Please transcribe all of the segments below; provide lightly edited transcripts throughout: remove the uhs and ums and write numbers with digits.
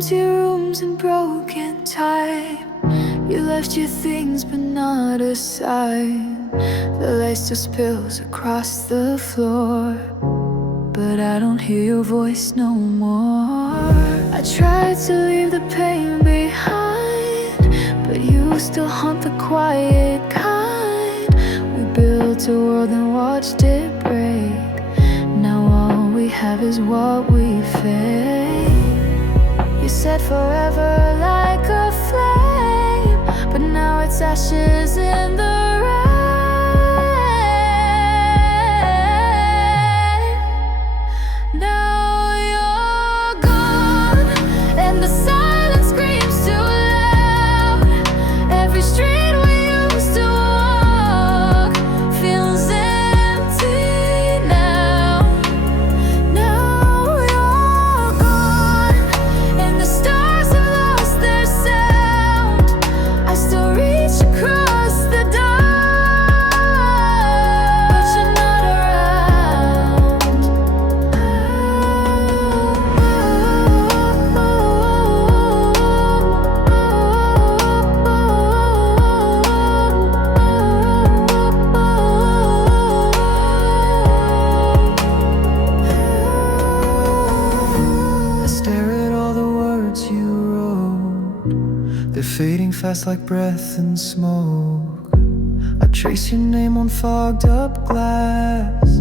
empty rooms and broken time. You left your things but not a sign. The light still spills across the floor, but I don't hear your voice no more. I tried to leave the pain behind, but you still haunt the quiet kind. We built a world and watched it break. Now all we have is what we fake. You said forever like a flame, but now it's ashes in the rain. Now you're gone, and the silence screams too loud. Every street we used to walk feels empty now. Now you're gone, and the stars have lost their sound. I still reach across the dark, but you're not around. I stare at all the words you wrote. They're fading fast like breath and smoke. I trace your name on fogged up glass,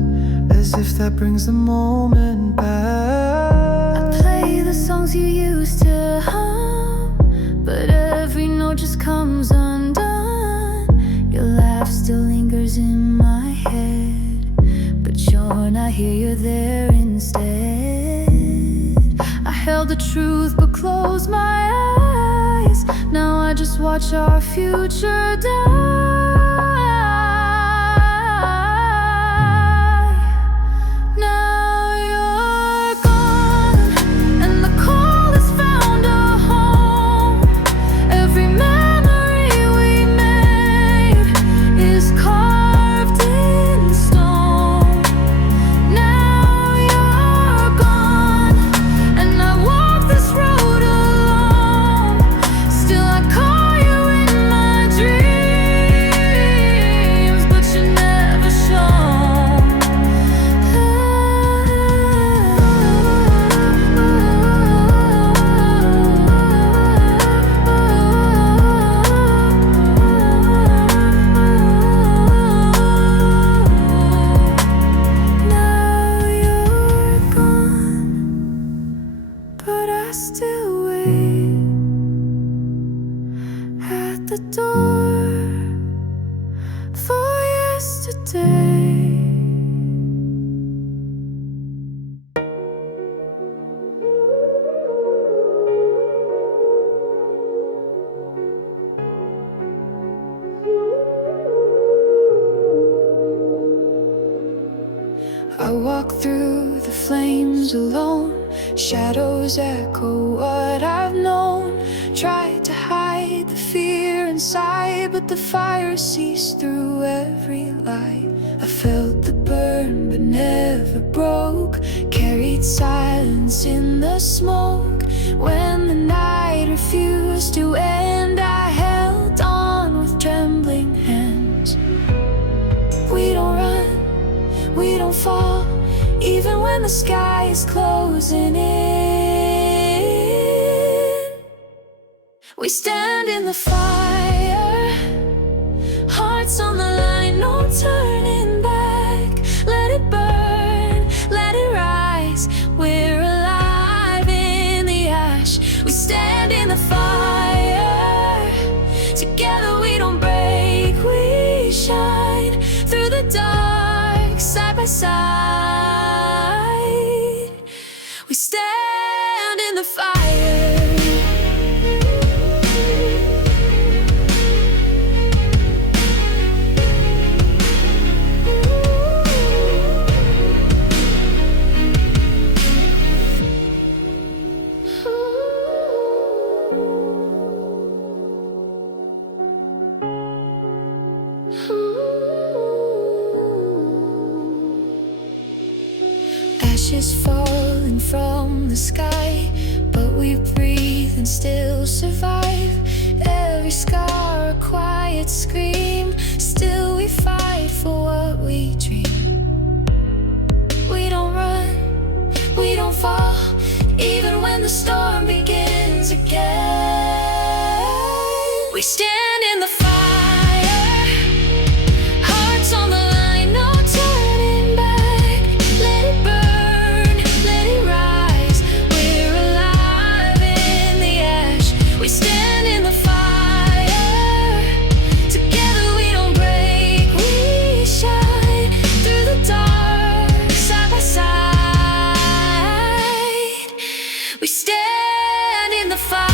as if that brings the moment back. I play the songs you used to hum, but every note just comes undone. Your laugh still lingers in my head, but you're not here, you're there instead. I held the truth but closed my eyes. Now I just watch our future die. Now you're gone, and the cold has found a home. Every memory we made is carved in stone. Now you're gone, and I walk this road alone. Still I call you in my dreams, but you're never shown. Now you're gone, but I still wait at the door for yesterday. I walk through the flames alone. Shadows echo what I've known. Tried to hide the fear inside, but the fire sees through every light. I felt the burn but never broke. Carried silence in the smoke. When the night refused to end, I held on with trembling hands. We don't run, we don't fall, even when the sky is closing in. We stand in the fire, hearts on the line, no turning back. Let it burn, let it rise. We're alive in the ash. We stand in the fire, together we don't break, we shine through the dark, side by side. We stand in the fire. Ashes falling from the sky, but we breathe still survive. Every scar a quiet scream. Still we fight for what we dream. We don't run, we don't fall, even when the storm begins again. We stand in the fire, hearts on the line, no turning back. Let it burn, let it rise. We're alive in the ash. We stand in the fire, together we don't break. We shine through the dark, side by side. We stand in the fire.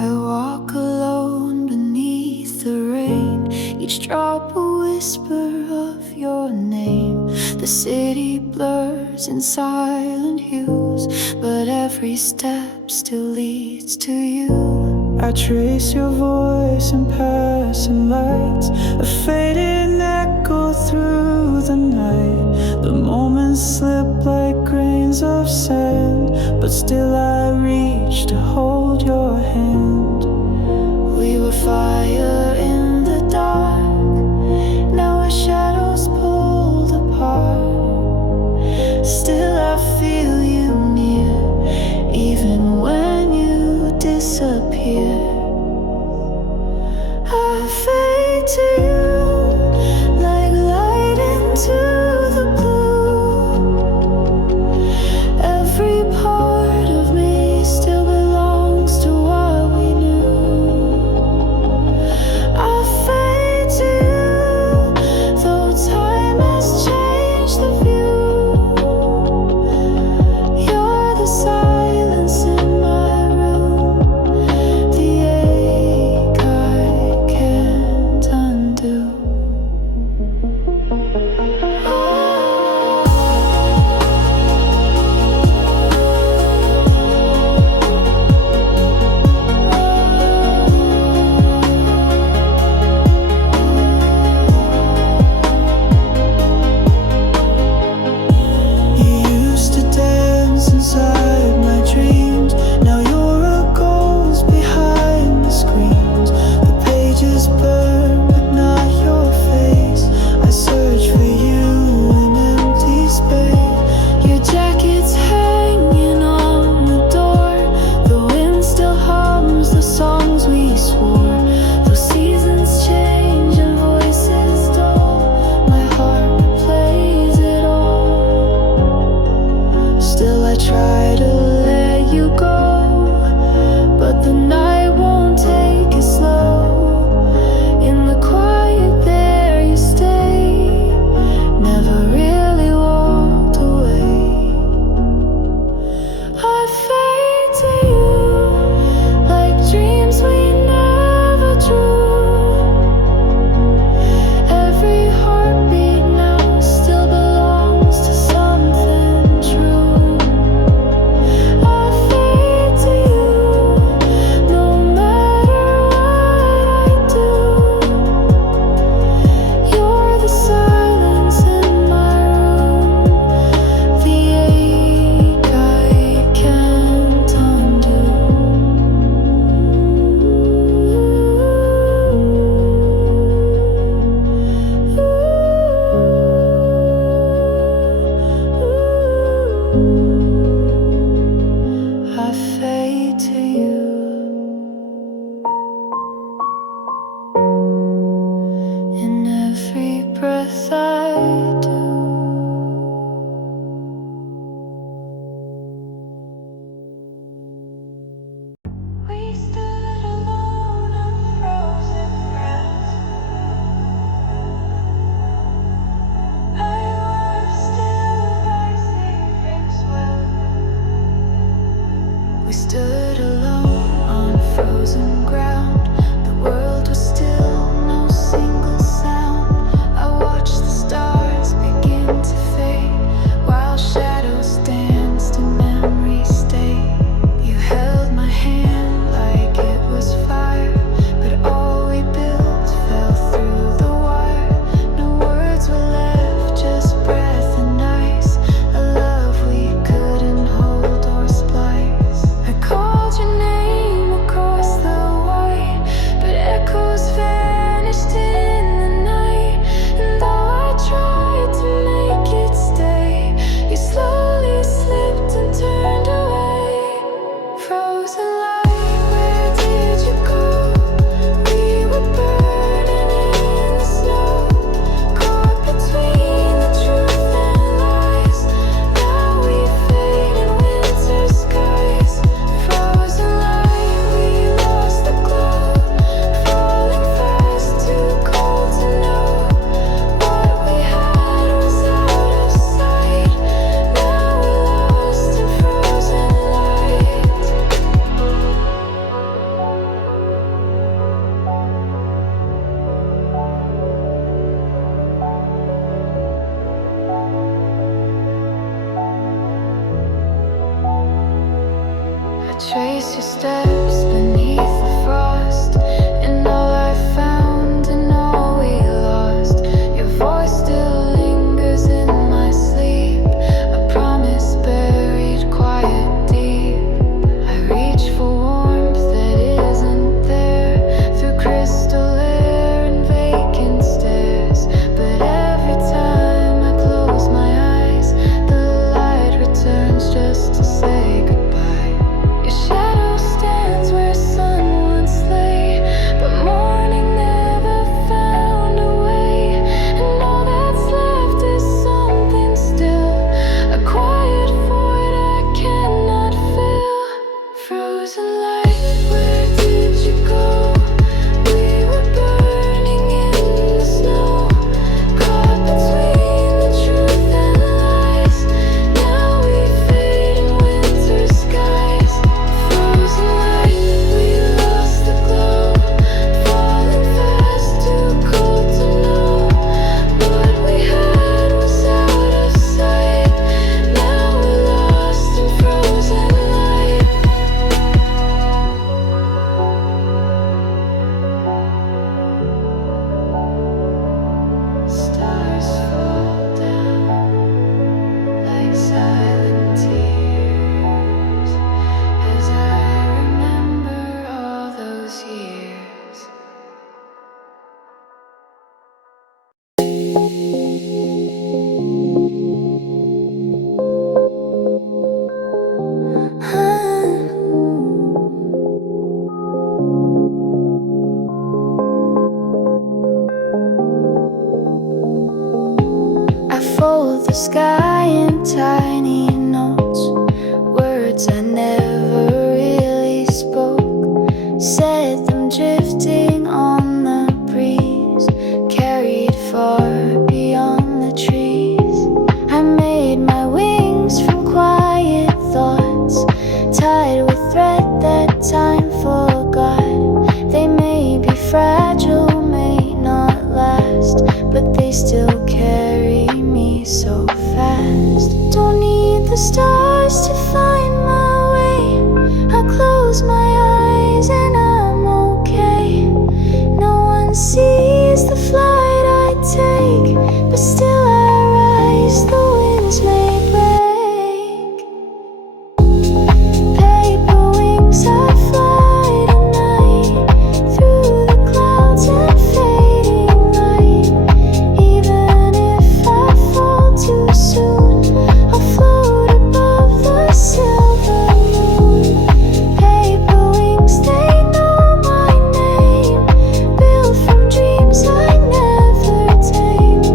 I walk alone beneath the rain, each drop a whisper of your name. The city blurs in silent hues, but every step still leads to you. I trace your voice in passing lights, a fading echo through the night. The moments slip like grains of sand, but still I reach to hold your hand. We were fire in the dark, now our shadows pulled apart. Still I feel you near, even when you disappear. I fade to you like light into the blue. Every part of me still belongs to what we knew. I fade to you, though time has changed the view. You're the silence in my room, the sky in tiny notes, words I never really spoke, set them drifting on the breeze, carried far beyond the trees. I made my wings from quiet thoughts, tied with thread that time forgot. They may be fragile, may not last, but they still carry me so fast. Don't need the stars to find my way. I close my eyes and I'm okay. No one sees the flight I take, but still I rise, the winds may break. Paper wings, I fly tonight, through the clouds and fading light. Even if I fall too soon, I'll float above the silver moon. Paper wings, they know my name, built from dreams I never tamed.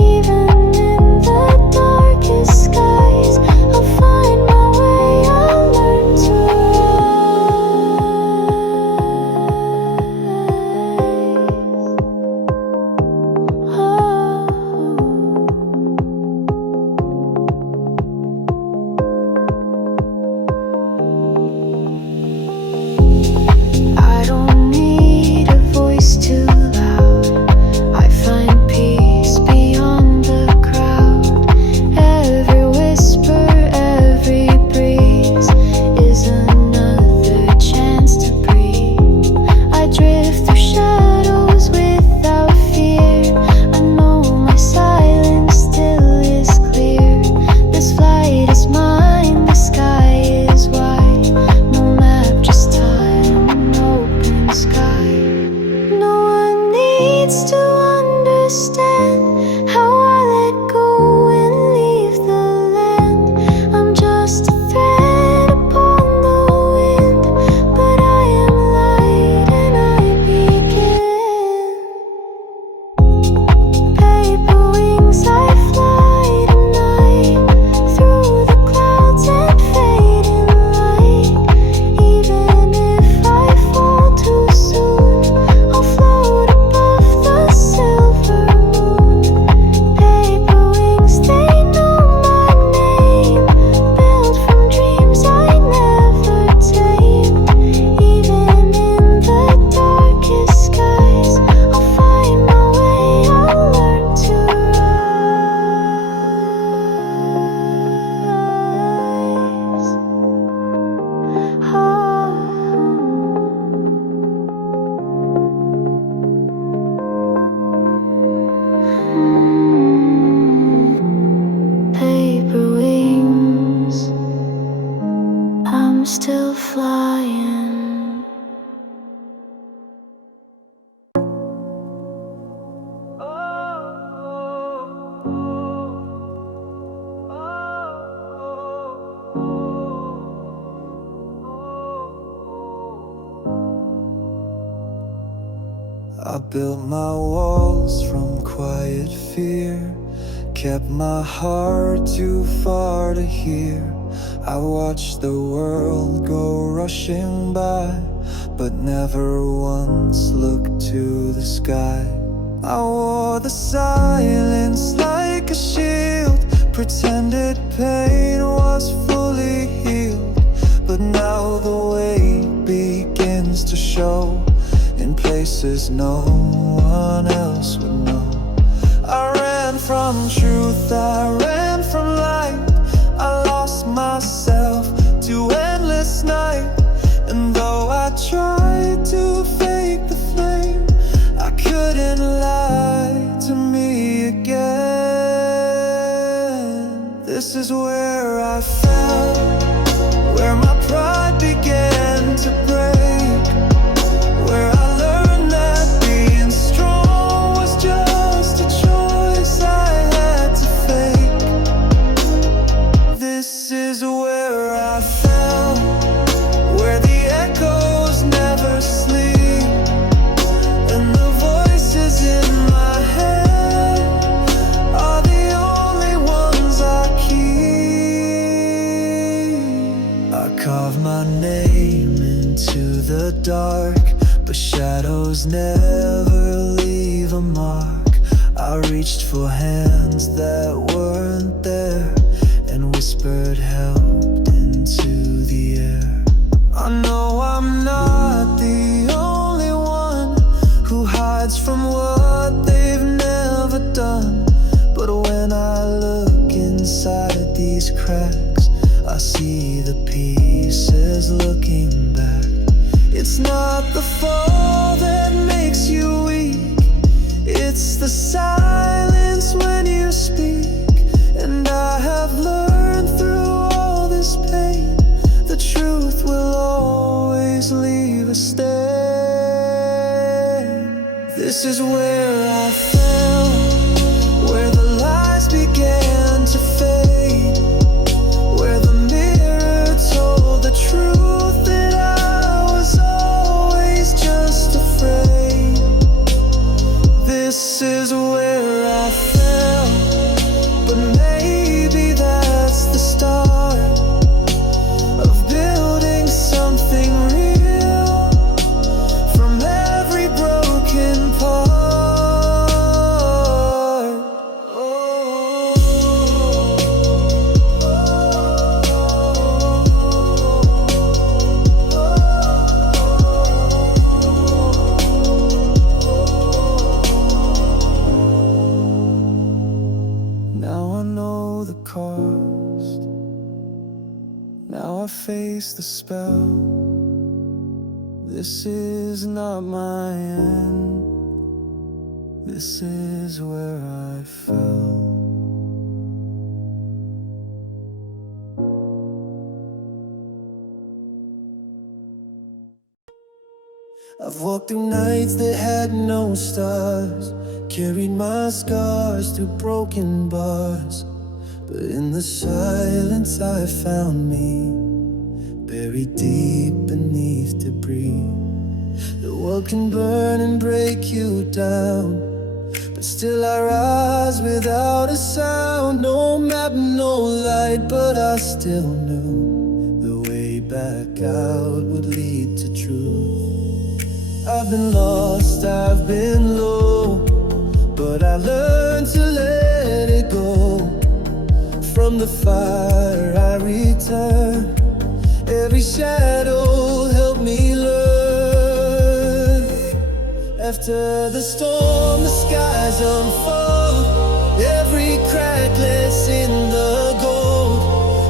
Even in the darkest skies, I'll find my way, I'll learn to I don't need a voice too loud. I find peace beyond the crowd. Every whisper, every breeze is another chance to breathe. I drift through shadows without fear. I know my silence still is clear. This flight is mine, the sky is wide. No map, just time and open sky. No one needs to understand how I let go and leave the land. I'm just a thread upon the wind, but I am light and I begin. Paper wings, I fly tonight, through the clouds and fading light. Even if I fall too soon, I'll float above the silver moon. Paper wings, they know my name, built from dreams I never tamed. Even in the darkest skies, I'll find my way, I'll learn to rise. Paper wings, I'm still flying. I built my walls from quiet fear, kept my heart too far to hear. I watched the world go rushing by, but never once looked to the sky. I wore the silence like a shield, pretended pain was fully healed. But now the weight begins to show in places no one else would know. I ran from truth, I ran from light. I lost myself to endless night. And though I tried to fake the flame, I couldn't lie to me again. This is where I fell, where my pride began to break, where I learned that being strong was just a choice I had to fake. This is where I fell, where the echoes never dark, but shadows never leave a mark. I reached for hands that weren't there and whispered help into the air. I know I'm not the only one who hides from what they've never done, but when I look inside these cracks, I see the pieces looking back. It's not the fall that makes you weak, it's the silence when you speak. And I have learned through all this pain, the truth will always leave a stain. This is where I fell, where the lies began to fade, where the mirror told the truth that I was always just afraid. This is where I fell, but maybe that's the start of building something real from every broken part. Now I know the cost, now I face the spell. This is not my end, this is where I fell. I've walked through nights that had no stars, carried my scars through broken bars, but in the silence I found me, buried deep beneath debris. The world can burn and break you down, but still I rise without a sound. No map, no light, but I still knew the way back out would lead to truth. I've been lost, I've been low, but I learned to let it go. From the fire I return, every shadow helped me learn. After the storm, the skies unfold, every crack lets in the gold.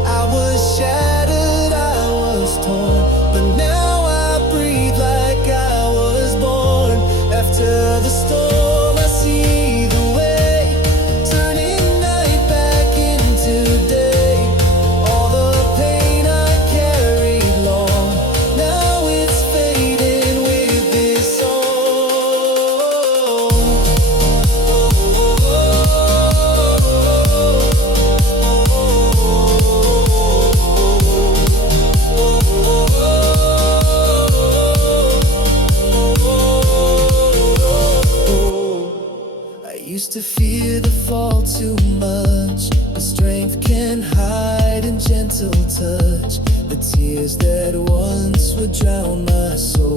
I was shattered, I was torn, but now I breathe like I was born. After the storm, I see the way, turning night back into day. All the pain I carried long, now it's fading with this song. I used to fear the fall too much, but strength can hide in gentle touch. The tears that once would drown my soul